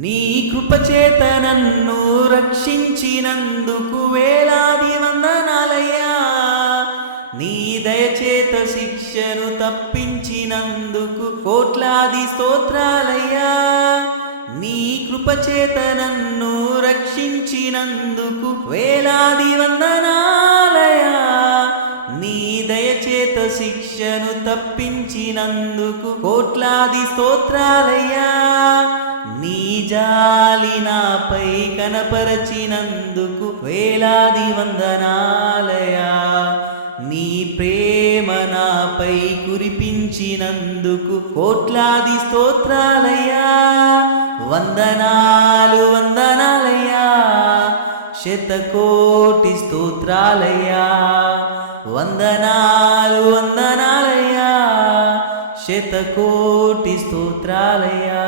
నీ కృపచేత నన్ను రక్షించినందుకు వేలాది వందనాలయ్యా. నీ దయచేత శిక్షను తప్పించినందుకు కోట్లాది స్తోత్రాలయ్యా. నీ కృపచేత నన్ను రక్షించినందుకు వేలాది వందనాలయా నీ దయచేత శిక్షను తప్పించినందుకు కోట్లాది స్తోత్రాలయ్యా. జాలి నాపై కనపరచినందుకు వేలాది వందనాలయా. నీ ప్రేమ నాపై కురిపించినందుకు కోట్లాది స్తోత్రాలయ్యా వందనాలు వందనాలయ్యా శతకోటి స్తోత్రాలయ్యా వందనాలు వందనాలయ్యా శతకోటి స్తోత్రాలయ్యా